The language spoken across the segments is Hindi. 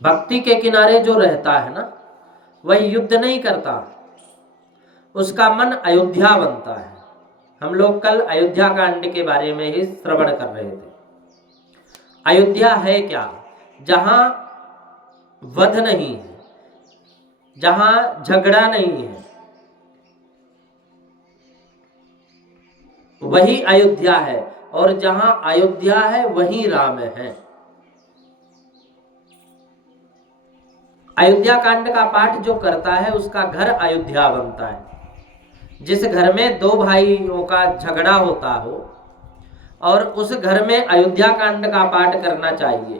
भक्ति के किनारे जो रहता है ना, वह युद्ध नहीं करता, उसका मन अयोध्या बनता है। हम लोग कल अयोध्या कांड के बारे में ही श्रवण कर रहे थे। अयोध्या है क्या? जहां वध नहीं है, जहां झगड़ा नहीं है, वही अयोध्या है। और जहां अयोध्या है वही राम है। अयोध्या कांड का पाठ जो करता है उसका घर अयोध्या बनता है। जिस घर में दो भाइयों का झगड़ा होता हो, और उस घर में अयोध्या कांड का पाठ करना चाहिए,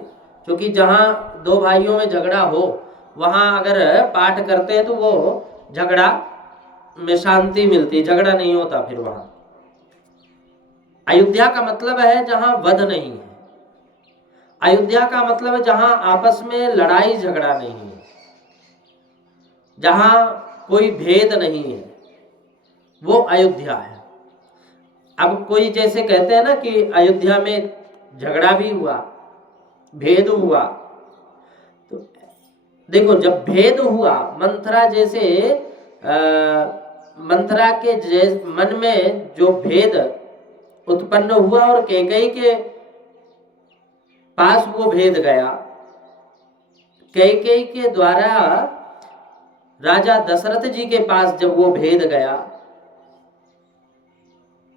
क्योंकि जहां दो भाइयों में झगड़ा हो वहां अगर पाठ करते हैं तो वो झगड़ा में शांति मिलती, झगड़ा नहीं होता फिर वहां। अयोध्या का मतलब है जहां वध नहीं है। अयोध्या का मतलब है जहां आपस में लड़ाई झगड़ा नहीं है, जहां कोई भेद नहीं है, वो अयोध्या है। अब कोई जैसे कहते हैं ना कि अयोध्या में झगड़ा भी हुआ, भेद हुआ, तो देखो जब भेद हुआ, मंथरा जैसे मंथरा के मन में जो भेद उत्पन्न हुआ और कैकेयी के पास वो भेद गया, कैकेयी के द्वारा राजा दशरथ जी के पास जब वो भेद गया,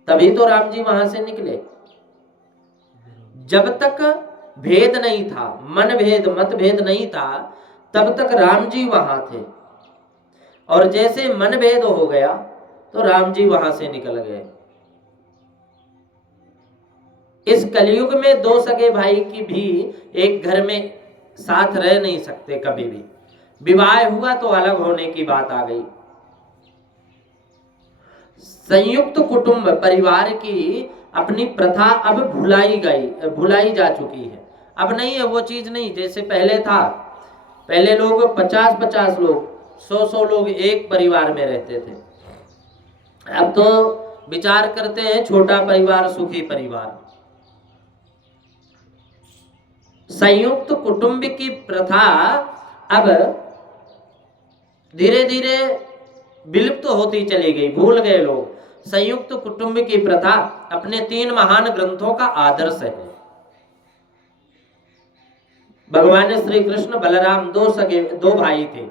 तभी तो राम जी वहां से निकले। जब तक भेद नहीं था, मन भेद मत भेद नहीं था, तब तक राम जी वहां थे। और जैसे मन भेद हो गया तो राम जी वहां से निकल गए। इस कलयुग में दो सगे भाई की भी एक घर में साथ रह नहीं सकते कभी भी। विवाह हुआ तो अलग होने की बात आ गई। संयुक्त कुटुंब परिवार की अपनी प्रथा अब भुलाई जा चुकी है। अब नहीं है वो चीज, नहीं जैसे पहले था। पहले लोग 50-50 लोग, 100-100 लोग एक परिवार में रहते थे। अब तो विचार करते हैं छोटा परिवार सुखी परिवार। संयुक्त कुटुंब की प्रथा अब धीरे धीरे विलुप्त होती चली गई, भूल गए लोग। संयुक्त कुटुंब की प्रथा अपने 3 महान ग्रंथों का आदर्श है। भगवान श्री कृष्ण बलराम दो भाई थे,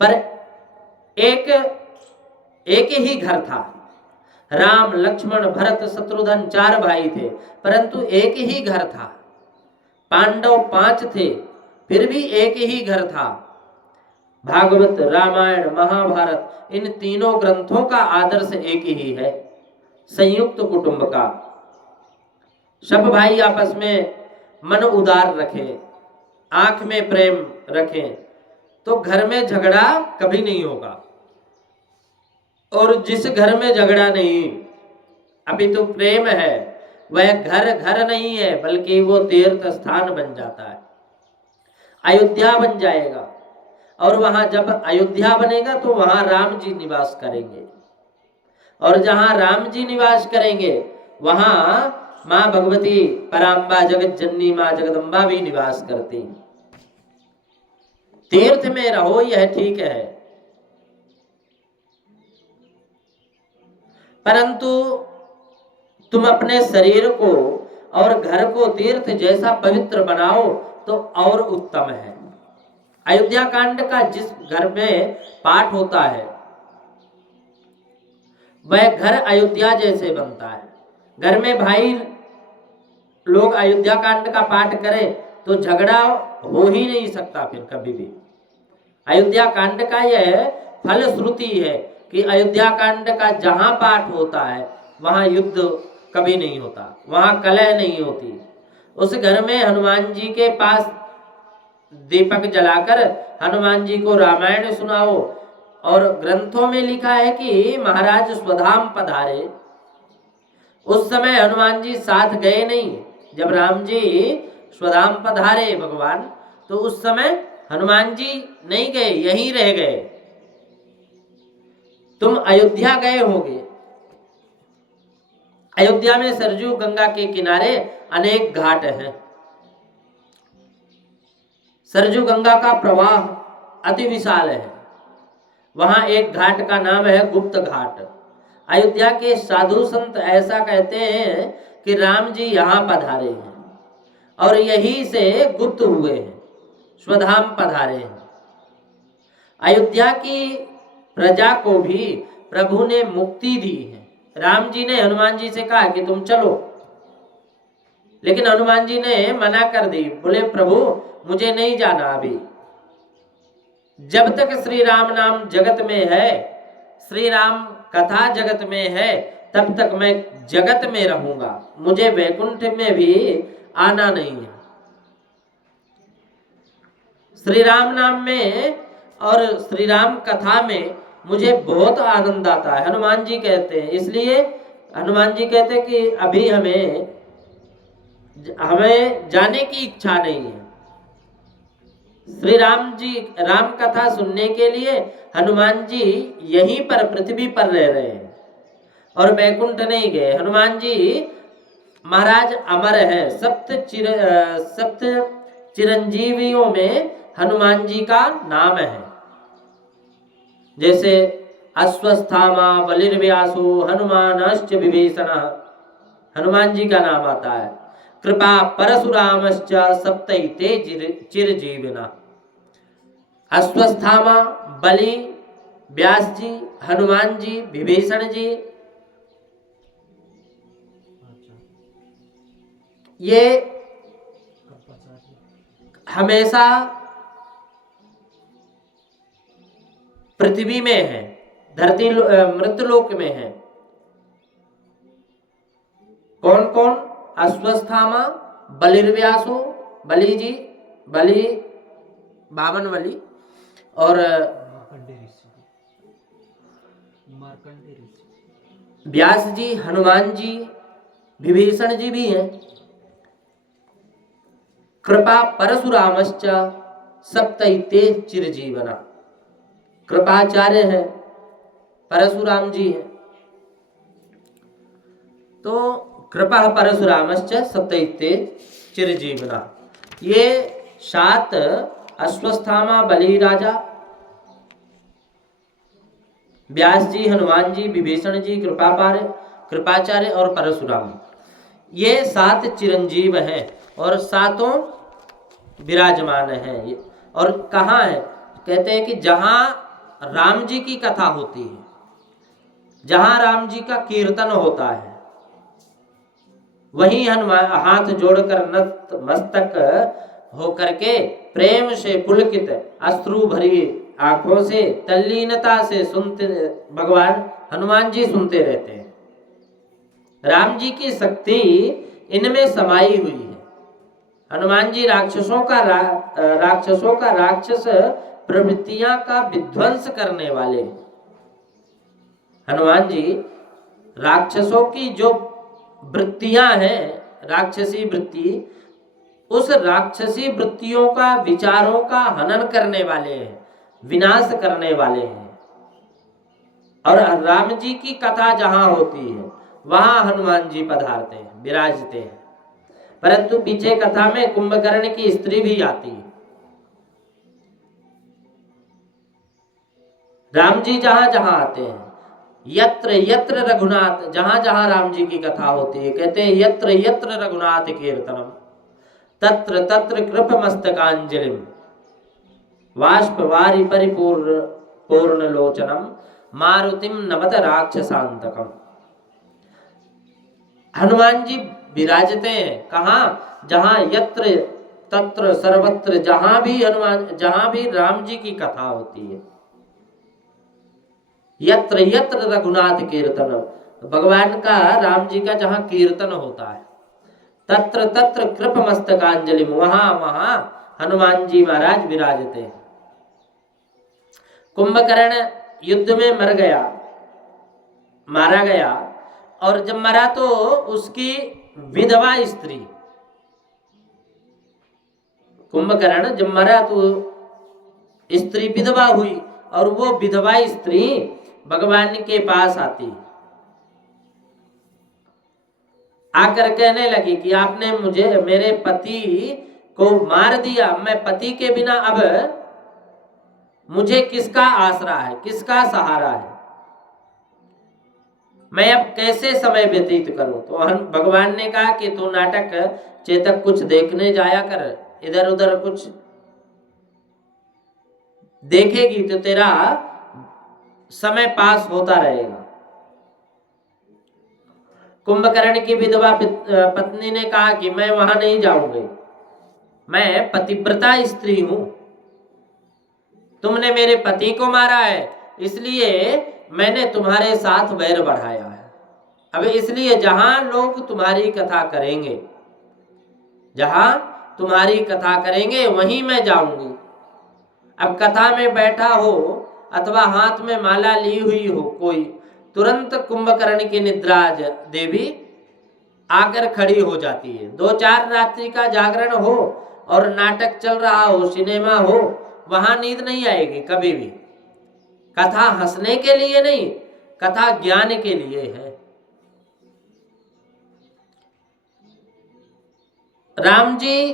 पर एक ही घर था। राम लक्ष्मण भरत शत्रुघ्न 4 भाई थे, परंतु एक ही घर था। पांडव 5 थे, फिर भी एक ही घर था। भागवत, रामायण, महाभारत, इन तीनों ग्रंथों का आदर्श एक ही है, संयुक्त कुटुंब का। सब भाई आपस में मन उदार रखें, आंख में प्रेम रखें, तो घर में झगड़ा कभी नहीं होगा। और जिस घर में झगड़ा नहीं, अभी तो प्रेम है, वह घर नहीं है, बल्कि वो तीर्थ स्थान बन जाता है, अयोध्या बन जाएगा। और वहां जब अयोध्या बनेगा तो वहां राम जी निवास करेंगे, और जहां राम जी निवास करेंगे वहां मां भगवती पराम्बा जगत जननी मां जगदम्बा भी निवास करती। तीर्थ में रहो, यह ठीक है, परंतु तुम अपने शरीर को और घर को तीर्थ जैसा पवित्र बनाओ तो और उत्तम है। अयोध्या कांड का जिस घर में पाठ होता है वह घर अयोध्या जैसे बनता है। घर में भाई लोग अयोध्या कांड का पाठ करें तो झगड़ा हो ही नहीं सकता फिर कभी भी। अयोध्या कांड का यह फलश्रुति है कि अयोध्या कांड का जहां पाठ होता है वहां युद्ध कभी नहीं होता, वहां कलह नहीं होती। उस घर में हनुमान जी के पास दीपक जलाकर हनुमान जी को रामायण सुनाओ। और ग्रंथों में लिखा है कि महाराज स्वधाम पधारे, उस समय हनुमान जी साथ गए नहीं। जब राम जी स्वधाम पधारे भगवान, तो उस समय हनुमान जी नहीं गए, यहीं रह गए। तुम अयोध्या गए होगे, अयोध्या में सरजू गंगा के किनारे अनेक घाट हैं। सरजू गंगा का प्रवाह अति विशाल है। वहां एक घाट का नाम है गुप्त घाट। अयोध्या के साधु संत ऐसा कहते हैं कि राम जी यहाँ पधारे हैं और यहीं से गुप्त हुए हैं, स्वधाम पधारे हैं। अयोध्या की प्रजा को भी प्रभु ने मुक्ति दी है। राम जी ने हनुमान जी से कहा कि तुम चलो, लेकिन हनुमान जी ने मना कर दी, बोले प्रभु मुझे नहीं जाना अभी। जब तक श्री राम नाम जगत में है, श्री राम कथा जगत में है, तब तक मैं जगत में रहूंगा, मुझे वैकुंठ में भी आना नहीं है। श्री राम नाम में और श्री राम कथा में मुझे बहुत आनंद आता है, हनुमान जी कहते हैं। इसलिए हनुमान जी कहते हैं कि अभी हमें जाने की इच्छा नहीं है। श्री राम जी राम कथा सुनने के लिए हनुमान जी यहीं पर पृथ्वी पर रह रहे हैं और वैकुंठ नहीं गए। हनुमान जी महाराज अमर है। सप्त चिरंजीवियों में हनुमान जी का नाम है। जैसे अश्वस्थामा बलिर्व्यासो हनुमानश्च विभीषण, हनुमान जी का नाम आता है। कृपा परशुरामश्च सप्तैते चिरजीविना। अश्वस्थामा, बलि, व्यास जी, हनुमान जी, विभीषण जी, ये हमेशा पृथ्वी में है, धरती मृतलोक में है। कौन कौन? अश्वस्थामा, बलिर्व्यासो, बलि जी, बलि बावन बलि, और व्यास जी, हनुमान जी, विभीषण जी भी हैं। कृपा परशुरामश्च सप्तैते चिरजीवना। कृपाचार्य है, परशुराम जी हैं। तो कृपा परशुरामश्च सप्तैते चिरजीवना, ये 7 अश्वस्थामा, बलि राजा, व्यास जी, हनुमान जी, विभीषण जी, कृपाचार्य और परशुराम, ये 7 चिरंजीव हैं और 7 विराजमान हैं। और कहाँ है? कहते हैं कि जहाँ राम जी की कथा होती है, जहाँ राम जी का कीर्तन होता है, वहीं हनुमान हाथ जोड़कर नतमस्तक होकर के प्रेम से पुलकित अश्रु भरी आंखों से तल्लीनता से सुनते भगवान हनुमान जी सुनते रहते हैं। राम जी की शक्ति इनमें समाई हुई है। हनुमान जी राक्षसों का राक्षस प्रवृत्तियां का विध्वंस करने वाले। हनुमान जी राक्षसों की जो वृत्तियां हैं, राक्षसी वृत्ति, उस राक्षसी वृत्तियों का, विचारों का हनन करने वाले हैं, विनाश करने वाले हैं। और राम जी की कथा जहां होती है वहां हनुमान जी पधारते हैं, विराजते हैं। परंतु पीछे कथा में कुंभकर्ण की स्त्री भी आती है। राम जी जहां जहां आते हैं, यत्र यत्र रघुनाथ, जहां जहां राम जी की कथा होती है, कहते हैं यत्र यत्र रघुनाथ कीर्तनम तत्र तत्र कृपमस्तकांजलिम वाष्पवारि पूर्ण लोचनम मारुतिम नमत राक्षसांतकम। हनुमान जी विराजते हैं कहाँ? जहां यत्र तत्र सर्वत्र, जहां भी राम जी की कथा होती है। यत्र यत्र रघुनाथ कीर्तन, भगवान का, राम जी का जहां कीर्तन होता है, तत्र तत्र कृपमस्तकांजलि, वहां वहां हनुमान जी महाराज विराजते हैं। कुंभकर्ण युद्ध में मारा गया, और जब मरा तो उसकी विधवा स्त्री, कुंभकर्ण जब मरा तो स्त्री विधवा हुई, और वो विधवा स्त्री भगवान के पास आती, आकर कहने लगी कि आपने मुझे, मेरे पति को मार दिया, मैं पति के बिना अब मुझे किसका आसरा है, किसका सहारा है, मैं अब कैसे समय व्यतीत करूं। तो भगवान ने कहा कि तू नाटक चेतक कुछ देखने जाया कर, इधर उधर कुछ देखेगी तो तेरा समय पास होता रहेगा। कुंभकर्ण की विधवा पत्नी ने कहा कि मैं वहां नहीं जाऊंगी, मैं पतिव्रता स्त्री हूं, तुमने मेरे पति को मारा है इसलिए मैंने तुम्हारे साथ वैर बढ़ाया है। अब इसलिए जहां लोग तुम्हारी कथा करेंगे, जहां तुम्हारी कथा करेंगे वहीं मैं जाऊंगी। अब कथा में बैठा हो अथवा हाथ में माला ली हुई हो कोई, तुरंत कुंभकर्ण की निद्रा देवी आकर खड़ी हो जाती है। 2-4 रात्रि का जागरण हो और नाटक चल रहा हो, सिनेमा हो, वहां नींद नहीं आएगी कभी भी। कथा हंसने के लिए नहीं, कथा ज्ञान के लिए है। राम जी